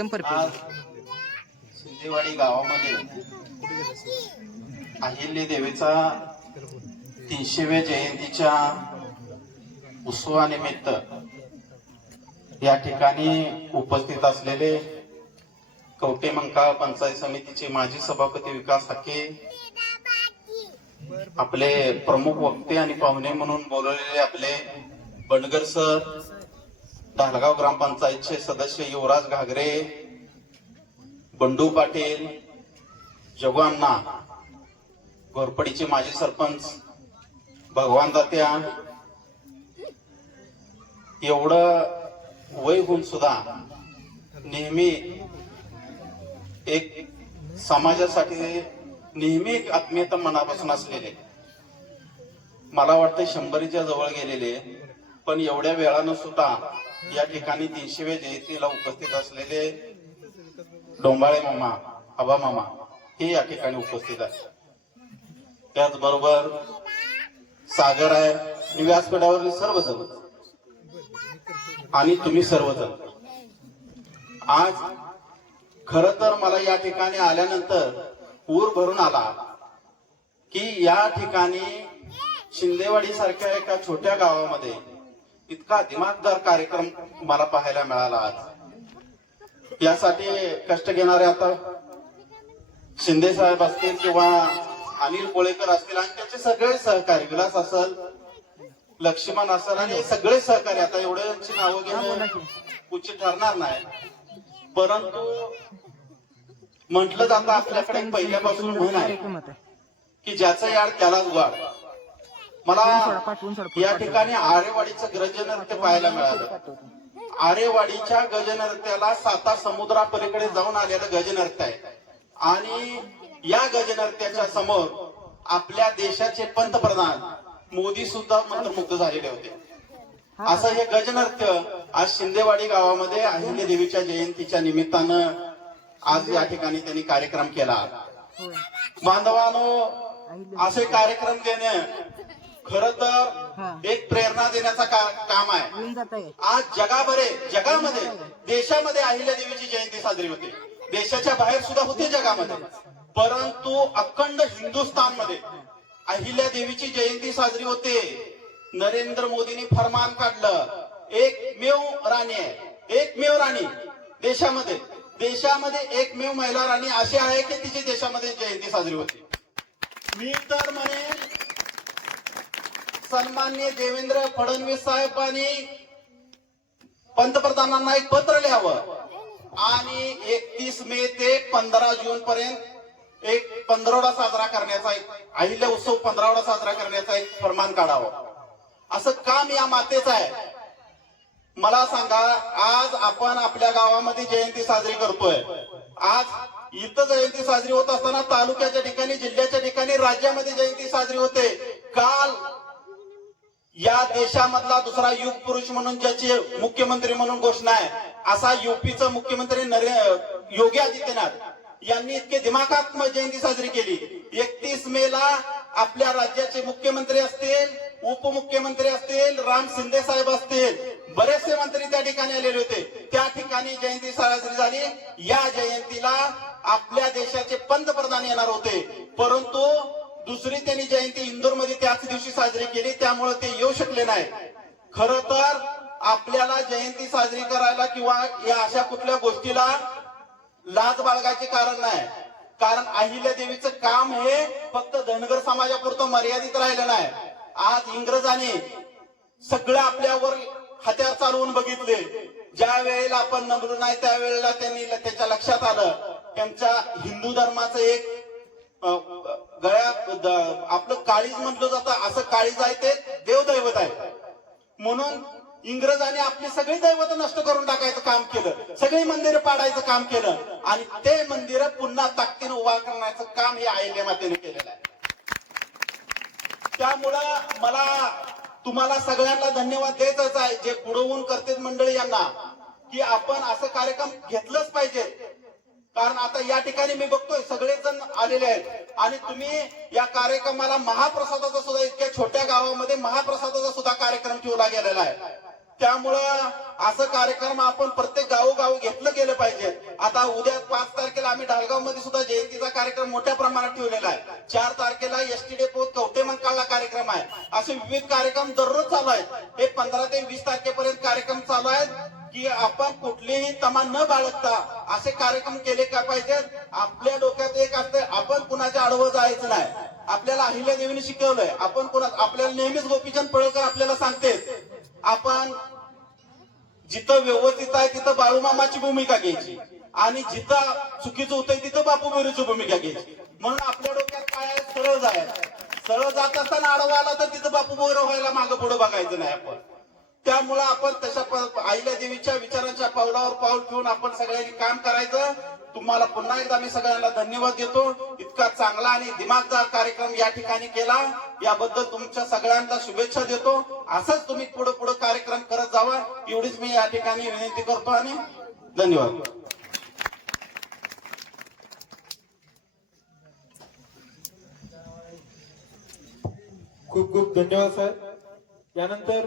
एकदम परफेक्ट सिंदेवाडी गावामध्ये अहिल्य देवीचा तीनशेव्या जयंतीच्या उत्सवानिमित्त या ठिकाणी उपस्थित असलेले कवटे मंकाळ पंचायत समितीचे माजी सभापती विकास हाके आपले प्रमुख वक्ते आणि पाहुणे म्हणून बोलवलेले आपले बंडगर सर ढालगाव ग्रामपंचायतचे सदस्य युवराज घागरे बंडू पाटील जगवान्ना घोरपडीचे माजी सरपंच भगवान दात्या एवढं वय होऊन सुद्धा नेहमी एक समाजासाठी नेहमी एक आत्मीयता मनापासून असलेले. मला वाटतं शंभरीच्या जवळ गेलेले पण एवढ्या वेळानं सुद्धा या ठिकाणी तीनशेव्या जयंतीला उपस्थित असलेले डोंबाळे मामा आबा मामा हे या ठिकाणी उपस्थित आहेत. त्याचबरोबर सागर आहे आणि व्यासपीठावरील सर्वजण. आणि तुम्ही सर्वजण. आज खर तर मला या ठिकाणी आल्यानंतर पूर भरून आला की या ठिकाणी शिंदेवाडी सारख्या एका छोट्या गावामध्ये इतका दिमागदार कार्यक्रम मला पाहायला मिळाला आज. यासाठी कष्ट घेणारे आता शिंदे साहेब असतील किंवा अनिल कोळेकर असतील आणि त्याचे सगळे सहकारी विलास असल लक्ष्मण असल आणि सगळे सहकारी आता एवढ्यांची नावं घेणं उचित ठरणार नाही. परंतु म्हटलं जातं आपल्याकडे पहिल्यापासून म्हण आहे की ज्याचं याड त्यालाच वाढ. मला या ठिकाणी आरेवाडीचं गजनृत्य पाहायला मिळालं. आरेवाडीच्या गजनृत्याला साता समुद्रापलीकडे जाऊन आलेलं गजनृत्य आहे. आणि या गजनृत्याच्या समोर आपल्या देशाचे पंतप्रधान मोदी सुद्धा मंत्रमुग्ध झालेले होते. असं हे गजनृत्य आज शिंदेवाडी गावामध्ये अहिल्या देवीच्या जयंतीच्या निमित्तानं आज या ठिकाणी त्यांनी कार्यक्रम केला. बांधवानो असे कार्यक्रम देणे खर. तर एक प्रेरणा देण्याचा का- काम आहे. आज जगाभरे जगामध्ये देशामध्ये अहिल्या देवीची जयंती साजरी होते. देशाच्या बाहेर सुद्धा होते जगामध्ये. परंतु अखंड हिंदुस्थानमध्ये अहिल्या देवीची जयंती साजरी होते. नरेंद्र मोदींनी फरमान काढलं. एकमेव राणी आहे. एकमेव राणी देशामध्ये. देशामध्ये एकमेव महिला राणी अशी आहे की तिची देशामध्ये जयंती साजरी होते. मी तर म्हणे सन्मान्य देवेंद्र फडणवीस साहेबांनी पंतप्रधानांना एक पत्र लिहावं. आणि एकतीस मे ते पंधरा जून पर्यंत एक पंधरवडा साजरा करण्याचा एक अहिल्या उत्सव पंधरावडा साजरा करण्याचा एक फरमान काढावं. असं काम या मातेचं आहे. मला सांगा आज आपण आपल्या गावामध्ये जयंती साजरी करतोय. आज इथं जयंती साजरी होत असताना तालुक्याच्या ठिकाणी जिल्ह्याच्या ठिकाणी राज्यामध्ये जयंती साजरी होते. काल या देशामधला दुसरा युग पुरुष म्हणून ज्याची मुख्यमंत्री म्हणून घोषणा आहे असा युपीचा मुख्यमंत्री योगी आदित्यनाथ यांनी इतके दिमाखात जयंती साजरी केली. एकतीस मे ला आपल्या राज्याचे मुख्यमंत्री असतील उपमुख्यमंत्री असतील राम शिंदे साहेब असतील बरेचसे मंत्री त्या ठिकाणी आलेले होते. त्या ठिकाणी जयंती साजरी झाली. या जयंतीला आपल्या देशाचे पंतप्रधान येणार होते. परंतु दुसरी त्यांनी जयंती इंदोरमध्ये त्याच दिवशी साजरी केली त्यामुळे ते येऊ शकले नाही. खर तर आपल्याला जयंती साजरी करायला किंवा या अशा कुठल्या गोष्टीला लाज बाळगायचे कारण नाही. कारण अहिल्या देवीचं काम हे फक्त धनगर समाजापुरतं मर्यादित राहिलं नाही. आज इंग्रजांनी सगळं आपल्यावर हत्यार चालवून बघितले. ज्या वेळेला आपण नमलो नाही त्यावेळेला त्यांनी त्याच्या लक्षात आलं. त्यांच्या हिंदू धर्माचं एक गळ्या आपलं काळीज म्हटलं जातं असं काळीज आहे ते देवदैवत आहे. म्हणून इंग्रजांनी आपली सगळी दैवत नष्ट करून टाकायचं काम केलं सगळी मंदिरं पाडायचं काम केलं आणि ते मंदिरं पुन्हा ताकदीनं उभा करण्याचं काम हे अहिल्या मातेने केलेलं आहे. त्यामुळं मला तुम्हाला सगळ्यांना धन्यवाद द्यायचाच आहे जे पुढवून करते मंडळी यांना की आपण असं कार्यक्रम घेतलंच पाहिजे. कारण आता या ठिकाणी मी बघतोय सगळेच जण आलेले आहेत. आणि तुम्ही या कार्यक्रमाला महाप्रसादाचा सुद्धा इतक्या छोट्या गावामध्ये महाप्रसादाचा सुद्धा कार्यक्रम ठेवला गेलेला आहे. त्यामुळं असं कार्यक्रम आपण प्रत्येक गावोगावी घेतलं गेलं पाहिजे. आता उद्या पाच तारखेला आम्ही ढालगावमध्ये सुद्धा जयंतीचा कार्यक्रम मोठ्या प्रमाणात ठेवलेला आहे. चार तारखेला एस टी डेपो कवटे मंकाळला कार्यक्रम आहे. असे विविध कार्यक्रम दररोज चालू आहेत. हे पंधरा ते वीस तारखेपर्यंत कार्यक्रम चालू आहेत. की आपण कुठलीही तमा न बाळगता असे कार्यक्रम केले का पाहिजेत आपल्या डोक्यात एक असतं आपण कुणाच्या आडवं जायचं नाही. आपल्याला अहिल्या देवीने शिकवलंय. आपण कुणा आपल्याला नेहमीच गोपीचंद पळकर आपल्याला सांगते आपण जिथं व्यवस्थित आहे तिथं बाळूमामाची भूमिका घ्यायची. आणि जिथं चुकीचं होतंय तिथं बापू बिरूची भूमिका घ्यायची. म्हणून आपल्या डोक्यात काय आहे? सरळ जाय. सरळ जात असताना आडवा आला तर तिथं बापू बोर व्हायला मागं पुढे बघायचं नाही आपण. त्यामुळं आपण तशा आईला देवीच्या विचारांच्या पावलावर पाऊल ठेवून आपण सगळ्यांनी काम करायचं. तुम्हाला पुन्हा एकदा मी सगळ्यांना धन्यवाद देतो. इतका चांगला आणि दिमागदार कार्यक्रम या ठिकाणी केला. याबद्दल तुमच्या सगळ्यांना शुभेच्छा देतो. असंच तुम्ही पुढे पुढे कार्यक्रम करत जावा एवढीच मी या ठिकाणी विनंती करतो आणि धन्यवाद. खूप खूप धन्यवाद साहेब. यानंतर